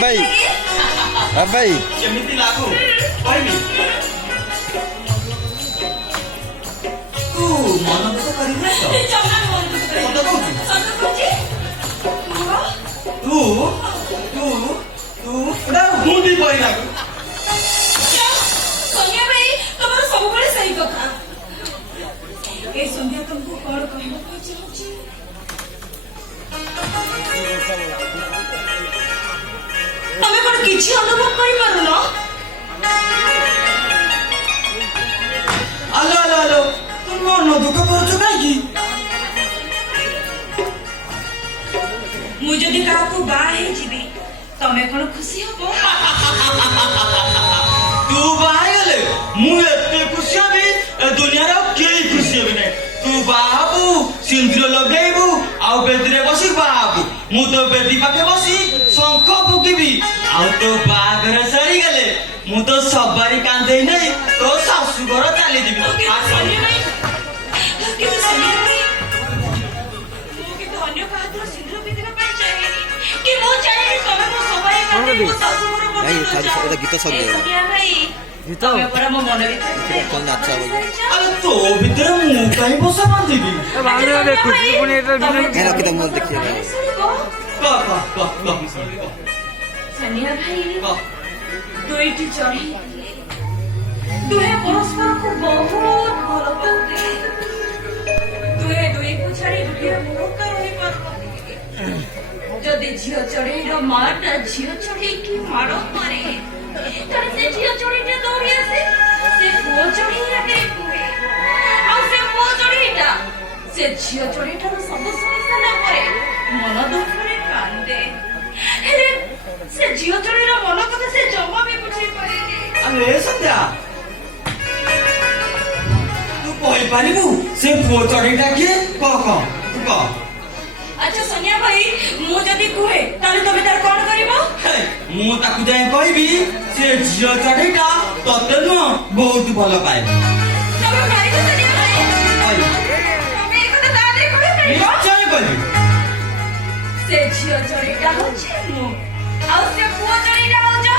भाई भाई केमिति लागू कहबी तू मन दुख करिबे तो मन कहूची तू तू तू एटा हुंदी पई लागू सोनिया भाई तुम्हारा सब बड़े सही कथा ए संध्या तुमको कौन कहना चाहूची तमे कोन किछि अनुभव करि पारुन आलो आलो आलो तुम मन दुख करछु काई की मु जदि काको बा हे जिबी तमे कोन खुशी हबो तू बाहर गले मु एते खुशी हबी दुनिया रे केई खुशी हबी नै तू बाबू सिंदूर लगेबू आ बेदरे बसी बाबू मु तो बेदी पाखे बसी शंख फुकीबी आ तो बागर सरी गले मु तो सबरी कांदे नै तो सासु घर चली जीबी सोनिया भाई कि सोनिया भाई मु कि अन्य काहतर सिंदूर बिदिना पाई चाहिए कि मु चाहिए तमे मो सबाई काटे मो सासु घर नहीं सारी এটা গীত সব দিয়ে सोनिया भाई गीत तमे परा मो मन কোন নাচা হবে अरे तो भीतर मु काई बसा बांधीबी बांधे देखुची पुणी এটা এরা কি তো মন দেখিয়ে দাও सोनिया भाई दुईटी चढ़ी दुहे परस्पर को बहुत भल पाते दुहे दुई को छाड़ी दुहे मुका रही पारबती जदि झियो चढ़ेईर माटा झियो चढ़ेई की माड़ मारे तारे से झियो चढ़ेईटा दौड़ी आसे से पुओ चढ़ेई आगे कुहे आ से पुओ चढ़ेईटा से झियो चढ़ेईटार सब शुणी सारा परे मन दुखरे कांदे हेले से झियो चढ़ेईर मन कथा से जमा भी बुझी पारेनी अरे संध्या तू कहि पारिबू से पुओ चढ़ीटा किए कह तू कह अच्छा सोनिया भाई मु जदि कुहे ताले तमे तार कोन करिवो मु ताकू जाय कहबी से झियो चढ़ीटा तते न बहुत भल पाए तमे भाई तो सोनिया भाई आई तमे एकता दादे कोहे करिवो निश्चय कहबी से झियो चढ़ीटा होछि मु आ से पुओ चढ़ीटा हो जो